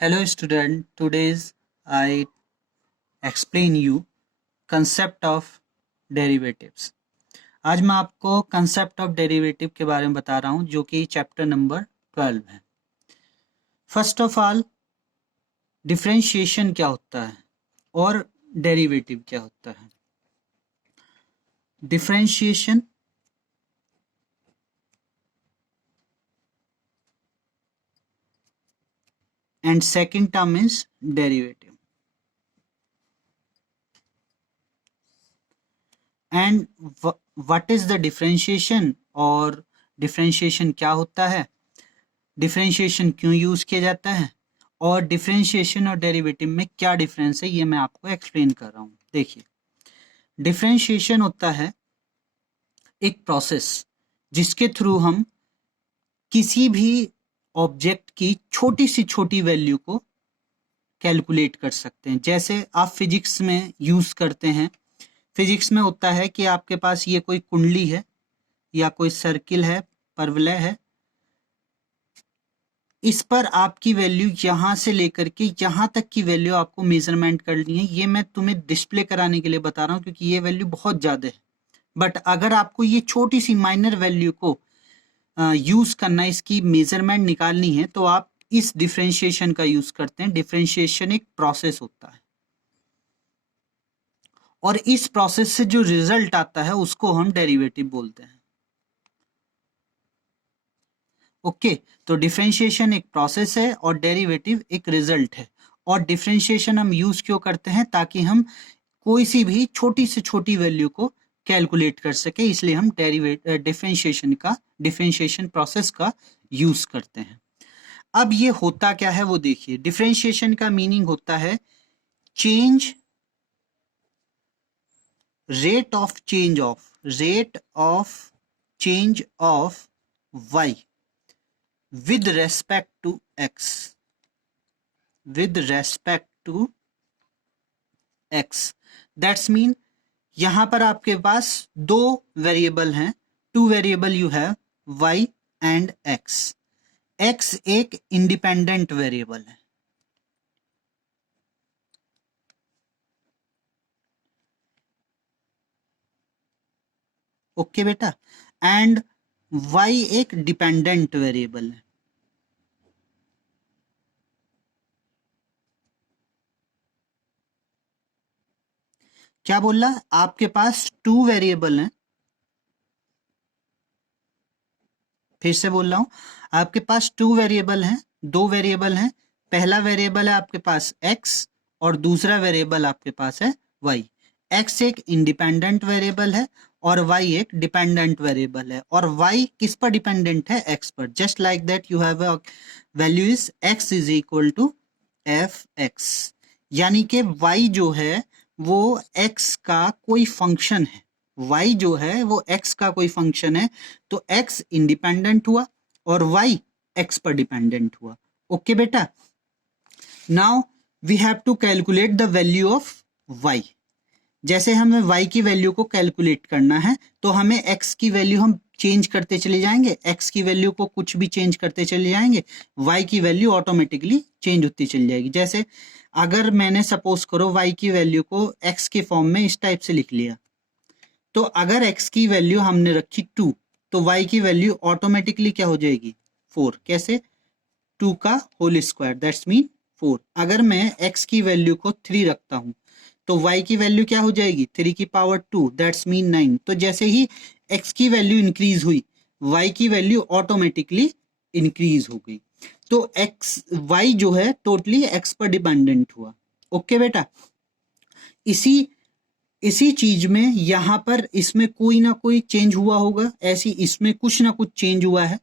Hello student, today's I explain you concept of derivatives. आज मैं आपको concept of derivative के बारे में बता रहा हूँ जो कि चैप्टर नंबर 12 है. फर्स्ट ऑफ ऑल डिफरेंशिएशन क्या होता है और डेरिवेटिव क्या होता है. Differentiation and second term is derivative. And what is the differentiation और differentiation क्या होता है, डिफरेंशिएशन क्यों यूज किया जाता है और डिफरेंशिएशन और डेरिवेटिव में क्या डिफरेंस है ये मैं आपको एक्सप्लेन कर रहा हूँ. देखिए, डिफरेंशिएशन होता है एक प्रोसेस जिसके थ्रू हम किसी भी ऑब्जेक्ट की छोटी से छोटी वैल्यू को कैलकुलेट कर सकते हैं. जैसे आप फिजिक्स में यूज करते हैं. फिजिक्स में होता है कि आपके पास ये कोई कुंडली है या कोई सर्किल है, परवलय है, इस पर आपकी वैल्यू यहाँ से लेकर के यहाँ तक की वैल्यू आपको मेजरमेंट करनी है. ये मैं तुम्हें डिस्प्ले कराने के लिए बता रहा हूँ क्योंकि ये वैल्यू बहुत ज़्यादा है. बट अगर आपको ये छोटी सी माइनर वैल्यू को यूज करना है, इसकी मेजरमेंट निकालनी है, तो आप इस डिफरेंशिएशन का यूज करते हैं. डिफरेंशिएशन एक प्रोसेस होता है और इस प्रोसेस से जो रिजल्ट आता है उसको हम डेरिवेटिव बोलते हैं. ओके, तो डिफरेंशिएशन एक प्रोसेस है और डेरिवेटिव एक रिजल्ट है. और डिफरेंशिएशन हम यूज क्यों करते हैं, ताकि हम कोई सी भी छोटी से छोटी वैल्यू को कैलकुलेट कर सके, इसलिए हम डिफरेंशिएशन प्रोसेस का यूज करते हैं. अब ये होता क्या है वो देखिए. डिफरेंशिएशन का मीनिंग होता है change, rate of change of y with respect to x. That's mean यहां पर आपके पास दो वेरिएबल हैं. Two variable you have y and x. x एक इंडिपेंडेंट वेरिएबल है. ओके बेटा. एंड y एक डिपेंडेंट वेरिएबल है. क्या बोल रहा, आपके पास टू वेरिएबल हैं. फिर से बोल रहा हूं, आपके पास टू वेरिएबल हैं, दो वेरिएबल हैं. पहला वेरिएबल है आपके पास x और दूसरा वेरिएबल आपके पास है y. x एक इंडिपेंडेंट वेरिएबल है और y एक डिपेंडेंट वेरिएबल है. और y किस पर डिपेंडेंट है, x पर. Just like that you have a value is x is equal to fx. यानी कि y जो है वो x का कोई फंक्शन है. y जो है वो x का कोई फंक्शन है. तो x इंडिपेंडेंट हुआ और y x पर डिपेंडेंट हुआ. ओके बेटा. Now we have to calculate the value of y. जैसे हमें y की वैल्यू को कैलकुलेट करना है तो हमें x की वैल्यू हम चेंज करते चले जाएंगे, x की वैल्यू को कुछ भी चेंज करते चले जाएंगे, y की वैल्यू ऑटोमेटिकली चेंज होती चली जाएगी. जैसे अगर मैंने सपोज करो y की वैल्यू को x के फॉर्म में इस टाइप से लिख लिया, तो अगर x की वैल्यू हमने रखी 2 तो y की वैल्यू ऑटोमेटिकली क्या हो जाएगी, 4. कैसे, 2 का होल स्क्वायर, दैट्स मीन 4. अगर मैं x की वैल्यू को 3 रखता हूं तो y की वैल्यू क्या हो जाएगी, 3 की पावर 2, दैट्स मीन 9. तो जैसे ही x की वैल्यू इंक्रीज हुई y की वैल्यू ऑटोमेटिकली इंक्रीज हो गई. तो y जो है टोटली x पर डिपेंडेंट हुआ. ओके बेटा. इसी चीज में यहां पर इसमें कोई ना कोई चेंज हुआ होगा, ऐसी इसमें कुछ ना कुछ चेंज हुआ है.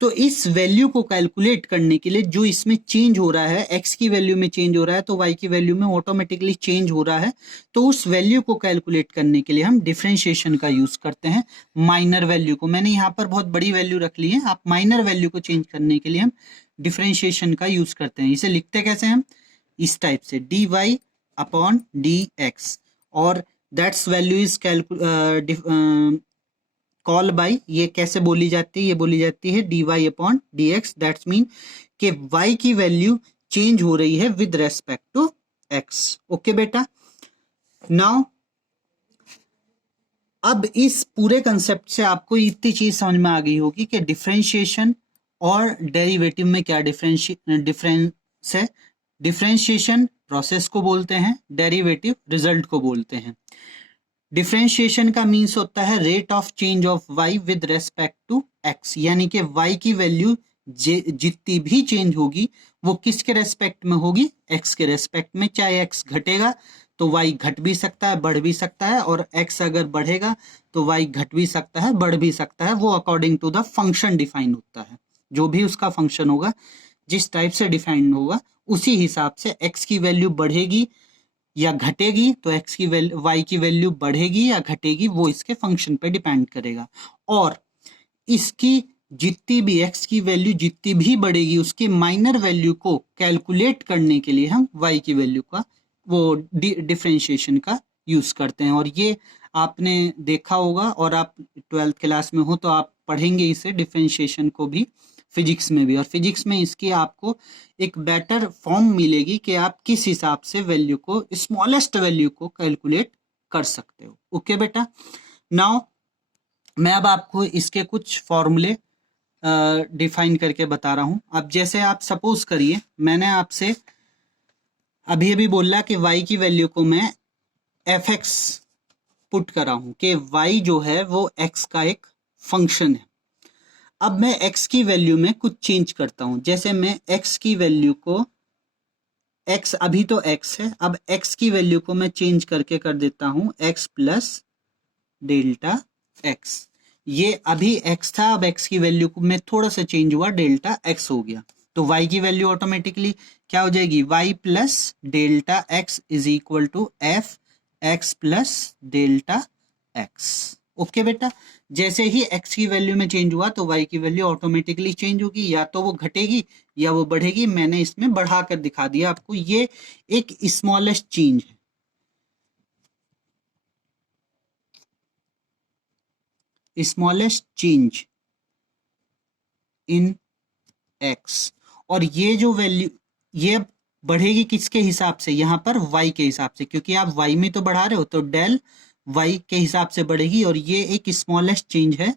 तो इस वैल्यू को कैलकुलेट करने के लिए जो इसमें चेंज हो रहा है, x की वैल्यू में चेंज हो रहा है तो y की वैल्यू में ऑटोमेटिकली चेंज हो रहा है. तो उस वैल्यू को कैलकुलेट करने के लिए हम डिफरेंशिएशन का यूज करते हैं. माइनर वैल्यू को, मैंने यहाँ पर बहुत बड़ी वैल्यू रख ली है, आप माइनर वैल्यू को चेंज करने के लिए हम डिफरेंशिएशन का यूज करते हैं. इसे लिखते कैसे हम, इस टाइप से, dy अपॉन dx. और that's value is call by, ये कैसे बोली जाती है, ये बोली जाती है dy upon dx. That's mean कि y की वैल्यू चेंज हो रही है with respect to x. Okay बेटा, नाउ अब इस पूरे कंसेप्ट से आपको इतनी चीज समझ में आ गई होगी कि डिफरेंशिएशन और डेरिवेटिव में क्या डिफरेंस है। डिफरेंशिएशन प्रोसेस को बोलते हैं, डेरिवेटिव रिजल्ट को बोलते हैं। डिफरेंशिएशन का मीन्स होता है rate of change of y with respect to x, यानी कि वाई की वैल्यू जितनी भी चेंज होगी वो किसके रेस्पेक्ट में होगी, एक्स के रेस्पेक्ट में। चाहे एक्स घटेगा तो वाई घट भी सकता है, बढ़ भी सकता है, और एक्स अगर बढ़ेगा तो वाई घट भी सकता है, बढ़ भी सकता है। वो according to the function define होता है, जो भी उसका फंक्शन होगा, जिस टाइप से डिफाइन होगा उसी हिसाब से एक्स की वैल्यू बढ़ेगी या घटेगी, तो एक्स की वैल्यू वाई की वैल्यू बढ़ेगी या घटेगी वो इसके फंक्शन पे डिपेंड करेगा। और इसकी जितनी भी एक्स की वैल्यू जितनी भी बढ़ेगी उसकी माइनर वैल्यू को कैलकुलेट करने के लिए हम वाई की वैल्यू का वो डिफरेंशिएशन का यूज करते हैं। और ये आपने देखा होगा, और आप 12th क्लास में हो तो आप पढ़ेंगे इसे डिफरेंशिएशन को भी फिजिक्स में भी। और फिजिक्स में इसकी आपको एक बेटर फॉर्म मिलेगी कि आप किस हिसाब से वैल्यू को, स्मॉलेस्ट वैल्यू को कैलकुलेट कर सकते हो। ओके बेटा, नाउ मैं अब आपको इसके कुछ फॉर्मूले डिफाइन करके बता रहा हूं। अब जैसे आप सपोज करिए मैंने आपसे अभी अभी बोला कि y की वैल्यू को मैं fx पुट कर रहा हूं कि y जो है वो x का एक फंक्शन है। अब मैं x की वैल्यू में कुछ चेंज करता हूं, जैसे मैं x की वैल्यू को, x अभी तो x है, अब x की वैल्यू को मैं चेंज करके कर देता हूं x प्लस डेल्टा x। ये अभी x था, अब x की वैल्यू में थोड़ा सा चेंज हुआ, डेल्टा x हो गया। तो y की वैल्यू ऑटोमेटिकली क्या हो जाएगी, y plus delta x is equal to f x plus delta x। Okay बेटा, जैसे ही x की वैल्यू में चेंज हुआ तो y की वैल्यू ऑटोमेटिकली चेंज होगी, या तो वो घटेगी या वो बढ़ेगी। मैंने इसमें बढ़ाकर दिखा दिया आपको, ये एक स्मॉलेस्ट चेंज है, स्मॉलेस्ट चेंज इन x। और ये जो वैल्यू ये बढ़ेगी किसके हिसाब से, यहां पर y के हिसाब से, क्योंकि आप y में तो बढ़ा रहे हो तो डेल y के हिसाब से बढ़ेगी। और ये एक स्मॉलेस्ट चेंज है,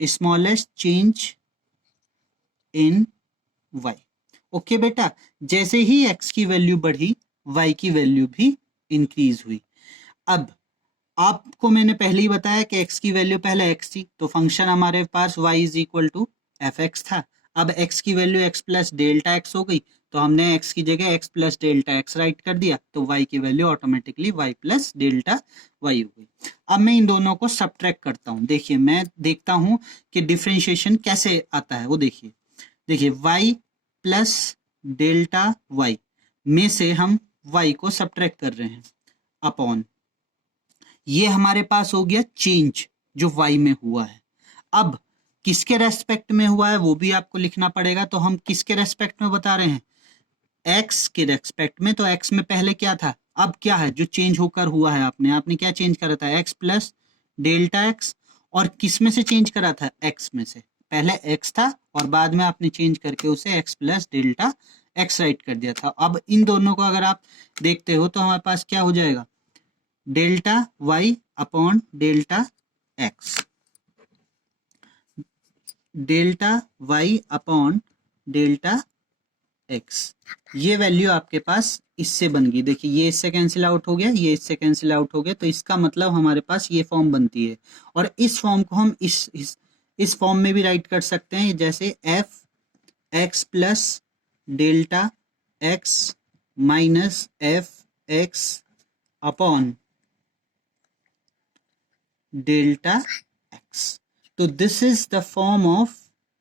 smallest change in y। Okay बेटा, जैसे ही x की वैल्यू बढ़ी y की वैल्यू भी इंक्रीज हुई। अब आपको मैंने पहले ही बताया कि x की वैल्यू पहले x थी, तो फंक्शन हमारे पास y is equal to f x था। अब x की value x plus delta x हो गई, तो हमने x की जगह x plus delta x write कर दिया, तो y की value automatically y plus delta y हो गई। अब मैं इन दोनों को सब्ट्रैक्ट करता हूँ। देखिए मैं देखता हूँ कि डिफरेंशिएशन कैसे आता है, वो देखिए। देखिए y प्लस डेल्टा y में से हम y को सब्ट्रैक्ट कर रहे हैं अपॉन, ये हमारे पास हो गया चेंज जो y में हुआ है। अब किसके रेस्पेक्ट में हुआ है वो भी आपको लिखना पड़ेगा, तो हम किसके रेस्पेक्ट में बता रहे हैं, x के रेस्पेक्ट में। तो x में पहले क्या था, अब क्या है जो चेंज होकर हुआ है, आपने क्या चेंज करा था, x प्लस डेल्टा x। और किस में से चेंज करा था, x में से। पहले x था और बाद में आपने चेंज करके उसे x plus delta x right कर दिया था। अब इन दोनों को अगर आप देखते हो तो हमारे पास क्या हो जाएगा, delta y upon delta x, delta y upon delta x। ये वैल्यू आपके पास इससे बन गई। देखिए ये इससे कैंसिल आउट हो गया, ये इससे कैंसिल आउट हो गया, तो इसका मतलब हमारे पास ये फॉर्म बनती है। और इस फॉर्म को हम इस फॉर्म में भी राइट कर सकते हैं, जैसे F x plus delta X minus F x upon delta X. तो this is the form of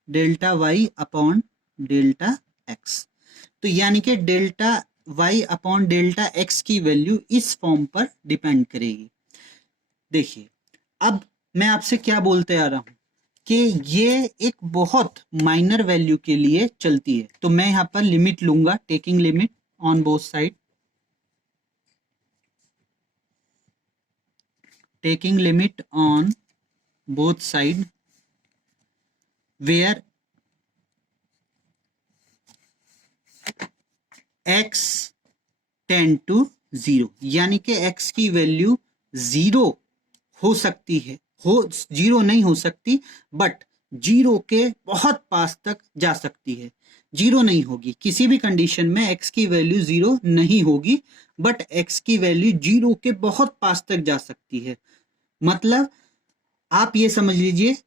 delta Y upon delta X. तो यानी कि delta Y upon delta X की वैल्यू इस फॉर्म पर डिपेंड करेगी। देखिए अब मैं आपसे क्या बोलते आ रहा हूं कि ये एक बहुत माइनर वैल्यू के लिए चलती है, तो मैं यहां पर लिमिट लूंगा, taking limit on both side, taking limit on both side where x tend to 0, यानी कि x की वैल्यू 0 हो सकती है, हो 0 नहीं हो सकती, बट 0 के बहुत पास तक जा सकती है। 0 नहीं होगी किसी भी कंडीशन में, x की वैल्यू 0 नहीं होगी, बट x की वैल्यू 0 के बहुत पास तक जा सकती है। मतलब आप ये समझ लीजिए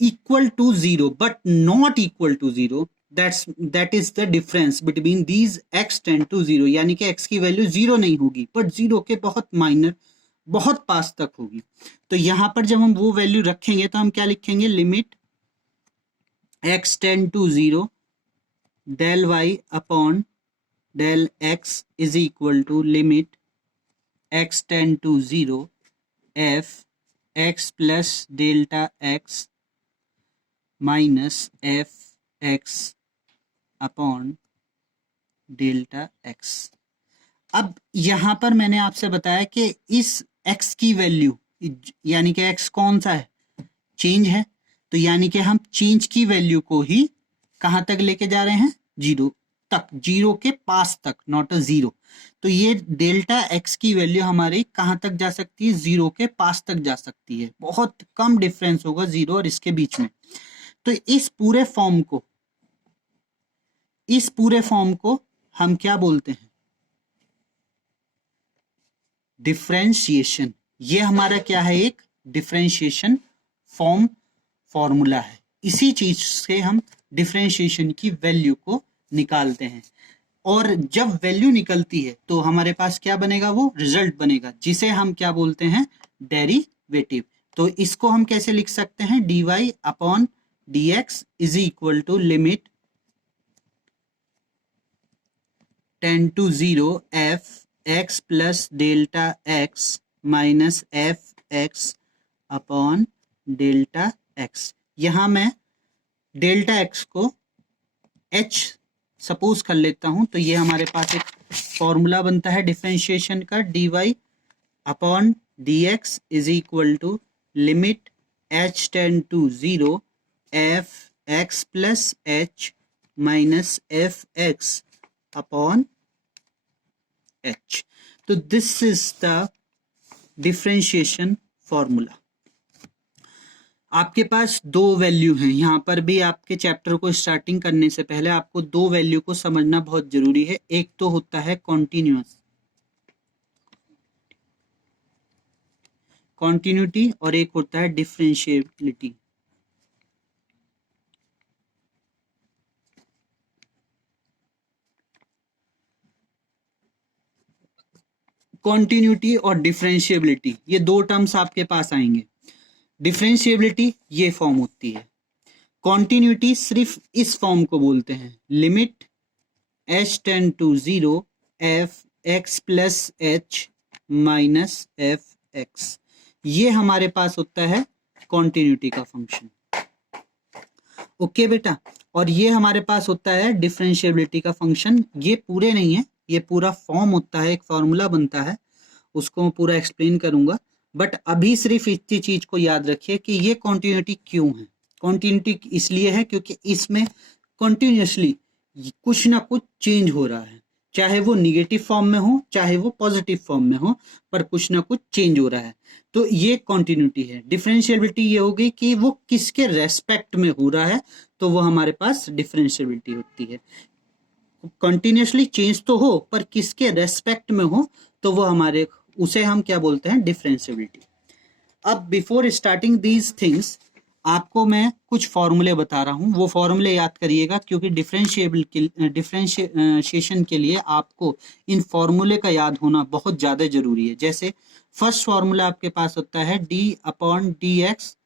equal to 0 but not equal to 0, that is the difference between these x tend to 0, यानी कि x की वैल्यू 0 नहीं होगी बट 0 के बहुत माइनर, बहुत पास तक होगी। तो यहां पर जब हम वो वैल्यू रखेंगे तो हम क्या लिखेंगे, limit x tend to 0 del y upon del x is equal to limit x tend to 0 f x plus delta x minus F x upon delta x. अब यहां पर मैंने आपसे बताया कि इस x की वैल्यू, यानी कि x कौन सा है, चेंज है, तो यानी कि हम चेंज की वैल्यू को ही कहां तक लेके जा रहे हैं, 0 तक, 0 के पास तक, नॉट अ 0। तो ये डेल्टा x की वैल्यू हमारी कहां तक जा सकती है, 0 के पास तक जा सकती है, बहुत कम डिफरेंस होगा 0 और इसके बीच में। तो इस पूरे फॉर्म को हम क्या बोलते हैं, डिफरेंशिएशन। ये हमारा क्या है, एक डिफरेंशिएशन फॉर्मूला है। इसी चीज से हम डिफरेंशिएशन की वैल्यू को निकालते हैं, और जब वैल्यू निकलती है तो हमारे पास क्या बनेगा, वो रिजल्ट बनेगा, जिसे हम क्या बोलते हैं, डेरिवेटिव। तो इसको हम कैसे लिख सकते हैं, dy upon dx is equal to limit tend to 0 f x plus delta x minus F x upon delta x। यहां मैं डेल्टा x को h सपोज कर लेता हूं, तो ये हमारे पास एक फॉर्मूला बनता है डिफरेंशिएशन का, dy upon dx is equal to limit h tend to 0 f x plus h minus F x upon h। तो this is the differentiation formula. आपके पास दो वैल्यू हैं, यहां पर भी आपके चैप्टर को स्टार्टिंग करने से पहले आपको दो वैल्यू को समझना बहुत जरूरी है। एक तो होता है कॉन्टिन्यूटी और एक होता है डिफरेंशिएबिलिटी। कॉन्टिन्यूटी और डिफरेंशिएबिलिटी, ये दो टर्म्स आपके पास आएंगे। डिफरेंशिएबिलिटी ये फॉर्म होती है, कॉन्टिन्यूटी सिर्फ इस फॉर्म को बोलते हैं, limit h tend to 0 f x plus h minus F x. ये हमारे पास होता है कॉन्टिन्यूटी का फंक्शन। ओके बेटा, और ये हमारे पास होता है डिफरेंशिएबिलिटी का फंक्शन। ये पूरे नहीं है, ये पूरा फॉर्म होता है, एक फॉर्मूला बनता है, उसको मैं पूरा एक्सप्लेन करूंगा, बट अभी सिर्फ इतनी चीज को याद रखिए कि ये कॉन्टिन्यूटी क्यों है। कॉन्टिन्यूटी इसलिए है क्योंकि इसमें कॉन्टिन्यूसली कुछ ना कुछ चेंज हो रहा है, चाहे वो निगेटिव फॉर्म में हो चाहे वो पॉजिटिव फॉर्म में हो, पर कुछ ना कुछ चेंज हो रहा है, तो ये कॉन्टिन्यूटी है। डिफरेंशिएबिलिटी ये होगी कि वो किसके रेस्पेक्ट में हो रहा है, तो वो हमारे पास डिफरेंशिएबिलिटी होती है। कंटिन्यूसली चेंज तो हो पर किसके रेस्पेक्ट में हो, तो वो हमारे, उसे हम क्या बोलते हैं, डिफरेंशिएबिलिटी। अब बिफोर स्टार्टिंग दीज थिंग्स आपको मैं कुछ फॉर्मूले बता रहा हूं, वो फॉर्मूले याद करिएगा, क्योंकि डिफरेंशिएशन के लिए आपको इन फॉर्मूले का याद होना बहुत ज्यादा जरूरी है। जैसे फर्स्ट फॉर्मूला आपके पास होता है d upon D x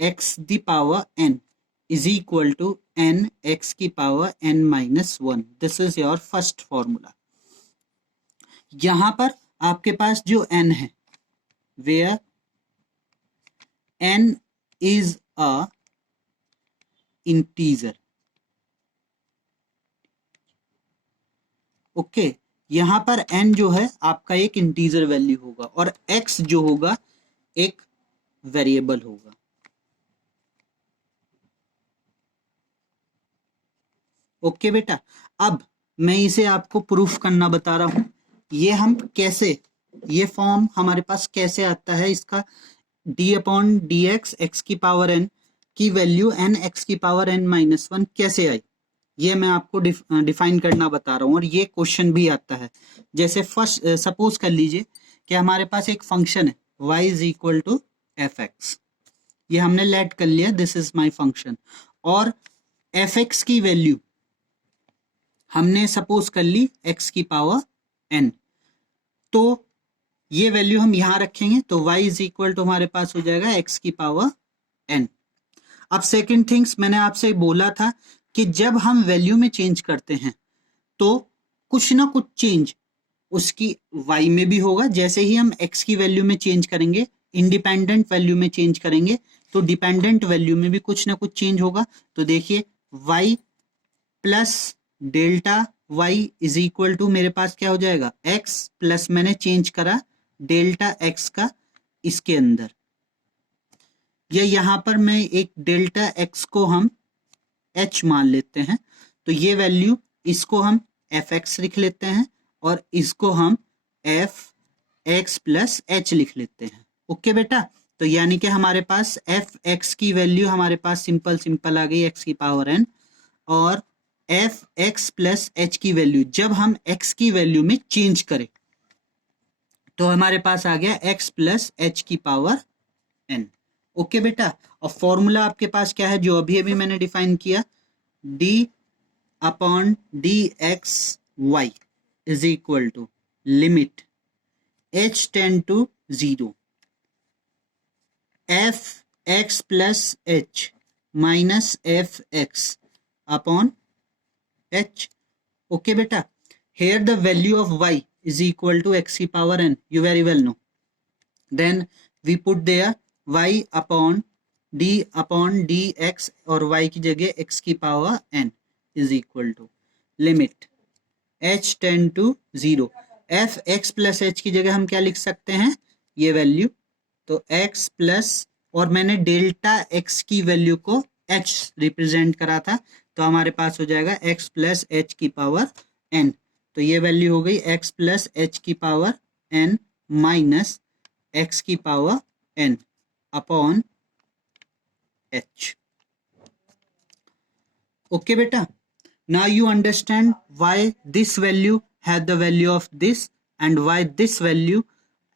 x the power n is equal to n x की power n minus 1। This is your first formula. यहां पर आपके पास जो n है, where n is a integer, okay यहां पर n जो है आपका एक इंटीजर वैल्यू होगा और x जो होगा एक वेरिएबल होगा। ओके बेटा, अब मैं इसे आपको प्रूफ करना बता रहा हूं। ये हम कैसे, ये फॉर्म हमारे पास कैसे आता है इसका, डी अपॉन डी एक्स की पावर एन की वैल्यू एन एक्स की पावर एन माइनस वन कैसे आई, ये मैं आपको डिफाइन करना बता रहा हूँ। और ये क्वेश्चन भी आता है। जैसे फर्स्ट सपोज कर लीजिए कि हमारे पास एक फंक्शन है y is equal to f x, ये हमने लेट कर लिया, दिस इज माय फंक्शन, और एफ एक्स की वैल्यू हमने सपोज कर ली x की पावर n, तो ये वैल्यू हम यहां रखेंगे तो y इज इक्वल टू हमारे पास हो जाएगा x की पावर n। अब सेकंड थिंग्स मैंने आपसे बोला था कि जब हम वैल्यू में चेंज करते हैं तो कुछ ना कुछ चेंज उसकी y में भी होगा। जैसे ही हम x की वैल्यू में चेंज करेंगे, इंडिपेंडेंट वैल्यू में चेंज करेंगे, तो डिपेंडेंट वैल्यू में भी कुछ ना कुछ चेंज होगा। तो देखिए y plus delta y is equal to मेरे पास क्या हो जाएगा, x प्लस मैंने चेंज करा डेल्टा x का इसके अंदर, या यहां पर मैं एक डेल्टा x को हम h मान लेते हैं, तो ये वैल्यू इसको हम एफ एक्स लिख लेते हैं और इसको हम एफ एक्स प्लस एच लिख लेते हैं। ओके बेटा, तो यानी कि हमारे पास एफ एक्स की वैल्यू हमारे पास सिंपल सिंपल आ गई एक्स की पावर एन, और एफ एक्स प्लस एच की वैल्यू जब हम एक्स की वैल्यू में चेंज करें तो हमारे पास आ गया एक्स प्लस एच की पावर एन। ओके बेटा, और फॉर्मूला आपके पास क्या है जो अभी अभी मैंने डिफाइन किया, d upon D x y is equal to limit h tend to 0 f x plus h minus F x upon h. Okay बेटा, here the value of y is equal to x की power n, you very well know, then we put there y upon dx और y की जगह x की power n is equal to limit h tend to 0 f x plus h की जगह हम क्या लिख सकते हैं, ये वैल्यू, तो x प्लस, और मैंने डेल्टा x की वैल्यू को h रिप्रेजेंट करा था, तो हमारे पास हो जाएगा x प्लस h की पावर n, तो ये वैल्यू हो गई x प्लस h की पावर n माइनस x की power n upon h। Okay बेटा, now you understand why this value have the value of this and why this value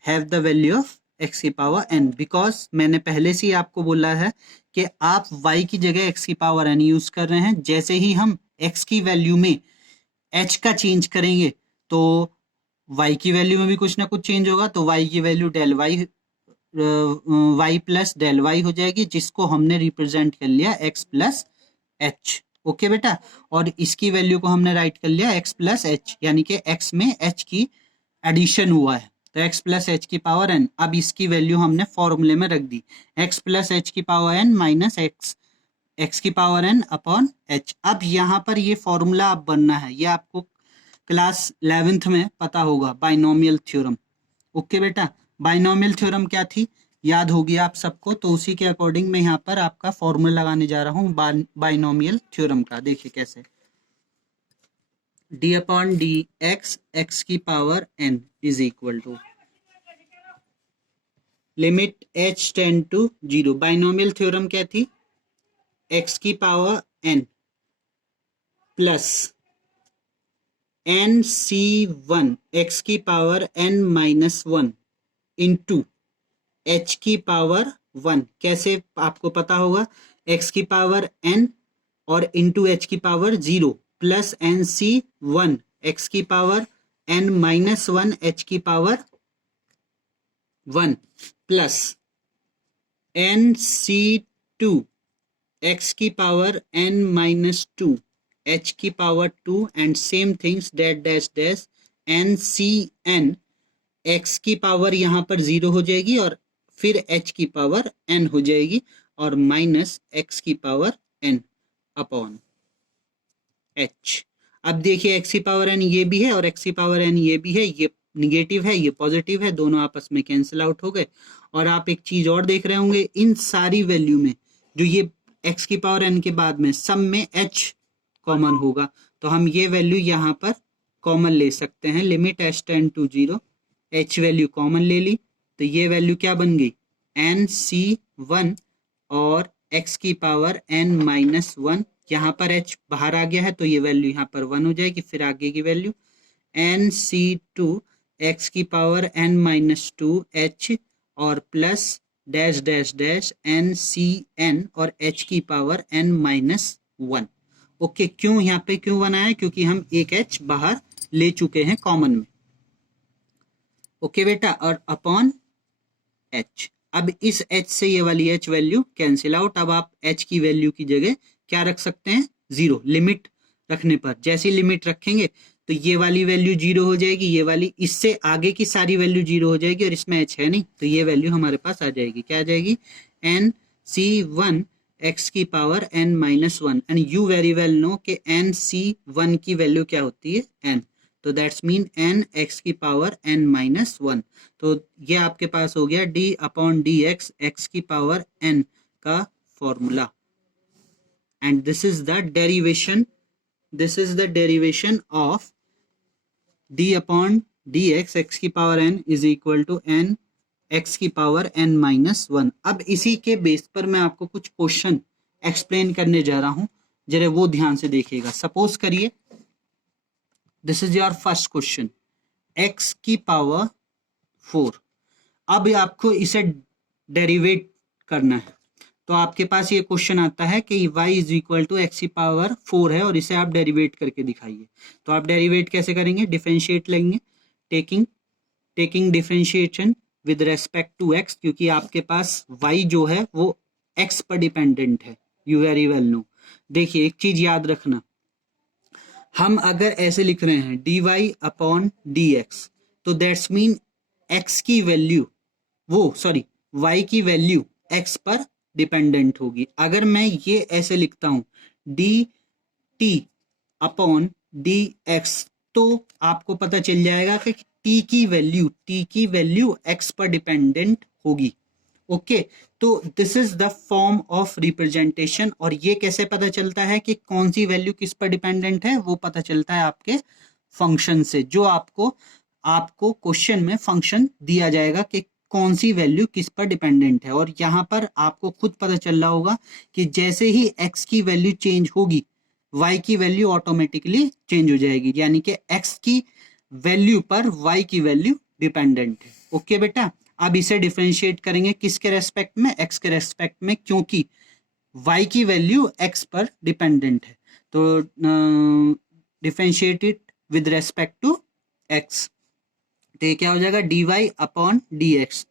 have the value of x की power n, because मैंने पहले से ही आपको बोला है कि आप y की जगह x की पावर n यूज कर रहे हैं। जैसे ही हम x की वैल्यू में h का चेंज करेंगे तो y की वैल्यू में भी कुछ ना कुछ चेंज होगा, तो y की value del y plus del y हो जाएगी, जिसको हमने रिप्रेजेंट कर लिया x प्लस h। ओके बेटा, और इसकी वैल्यू को हमने राइट कर लिया x प्लस एच, यानी कि x में h की एडिशन हुआ है, तो x प्लस एच की पावर n। अब इसकी वैल्यू हमने फॉर्मूले में रख दी, x प्लस एच की पावर n माइनस x की पावर n अपॉन h। अब यहाँ पर ये फॉर्मूला आप बनना है, ये आपको क्लास 11th में पता होगा, बाइनोमियल थ्योरम। ओके बेटा, बाइनोमियल थ्योरम क्या थी याद होगी आप सबको, तो उसी के अकॉर्डिंग मैं यहाँ पर आपका फॉर्मूला लगाने जा रहा हूँ बाइनोमियल थ्योरम का। देखिए कैसे, डी अपॉन डी एक्स की power n is equal to limit h tend to 0। Binomial theorem क्या थी, x की power n plus nc1 x की power n minus 1 into h की पावर 1। कैसे आपको पता होगा, x की पावर n और इंटू h की पावर 0 प्लस nc1 x की पावर n माइनस 1 h की पावर 1 प्लस nc2 x की पावर n माइनस 2 h की power 2 and same things dash dash dash ncn x की पावर यहाँ पर 0 हो जाएगी और फिर h की पावर n हो जाएगी और माइनस x की पावर n अपॉन h। अब देखिए x की पावर n ये भी है और x की पावर n ये भी है, ये निगेटिव है ये पॉजिटिव है, दोनों आपस में कैंसिल आउट हो गए। और आप एक चीज और देख रहे होंगे, इन सारी वैल्यू में जो ये x की पावर n के बाद में सब में h कॉमन होगा, तो हम ये वैल्यू यहाँ पर कॉमन ले सकते हैं, limit h tend to 0, h value common ले ली तो ये वैल्यू क्या बन गई nc1 और x की पावर n माइनस 1, यहाँ पर h बाहर आ गया है तो ये वैल्यू यहाँ पर 1 हो जाएगी। फिर आगे की वैल्यू nc2 x की पावर n माइनस 2 h और plus dash dash dash ncn और h की पावर n माइनस 1। ओके, क्यों यहाँ पे क्यों बनाया, क्योंकि हम एक h बाहर ले चुके हैं कॉमन में। ओके बेटा, और अपॉन h, अब इस h से ये वाली h वैल्यू कैंसिल आउट। अब आप h की वैल्यू की जगह क्या रख सकते हैं, 0। लिमिट रखने पर जैसी लिमिट रखेंगे तो ये वाली वैल्यू 0 हो जाएगी, ये वाली इससे आगे की सारी वैल्यू 0 हो जाएगी और इसमें h है नहीं तो ये वैल्यू हमारे पास आ जाएगी। क्या आ जाएगी, nc1 x की power n minus 1 and you very well know कि nc1 की वैल्यू क्या होती है, n, तो दैट्स मीन n x की पावर n माइनस 1। तो ये आपके पास हो गया d upon D X x की पावर n का formula. And this is the derivation of d upon D x की power n is equal to n x की पावर n माइनस 1। अब इसी के बेस पर मैं आपको कुछ क्वेश्चन एक्सप्लेन करने जा रहा हूं, जरा वो ध्यान से देखिएगा। सपोज करिए this is your first question, x की पावर 4। अब आपको इसे डेरिवेट करना है तो आपके पास ये क्वेश्चन आता है कि y is equal to x की पावर 4 है और इसे आप डेरिवेट करके दिखाइए। तो आप डेरिवेट कैसे करेंगे, डिफरेंशिएट लेंगे, taking differentiation with respect to x, क्योंकि आपके पास y जो है वो x पर डिपेंडेंट है, यू वेरी वेल नो। देखिए एक चीज याद रखना, हम अगर ऐसे लिख रहे हैं dy अपॉन dx तो दैट्स मीन x की वैल्यू y की वैल्यू x पर डिपेंडेंट होगी। अगर मैं ये ऐसे लिखता हूं dt अपॉन dx तो आपको पता चल जाएगा कि t की वैल्यू x पर डिपेंडेंट होगी। ओके, तो this is the form of representation. और ये कैसे पता चलता है कि कौन सी वैल्यू किस पर डिपेंडेंट है, वो पता चलता है आपके फंक्शन से, जो आपको क्वेश्चन में फंक्शन दिया जाएगा कि कौन सी वैल्यू किस पर डिपेंडेंट है। और यहाँ पर आपको खुद पता चल रहा होगा कि जैसे ही x की वैल्यू चेंज होगी y की वैल्यू ऑटोमेटिकली चेंज हो जाएगी, यानी कि x की वैल्यू पर y की वैल्यू डिपेंडेंट है। ओके बेटा, अब इसे डिफरेंशिएट करेंगे किसके रेस्पेक्ट में, x के रेस्पेक्ट में, क्योंकि y की वैल्यू x पर डिपेंडेंट है। तो differentiate it with respect to x, तो ये क्या हो जाएगा dy अपॉन dx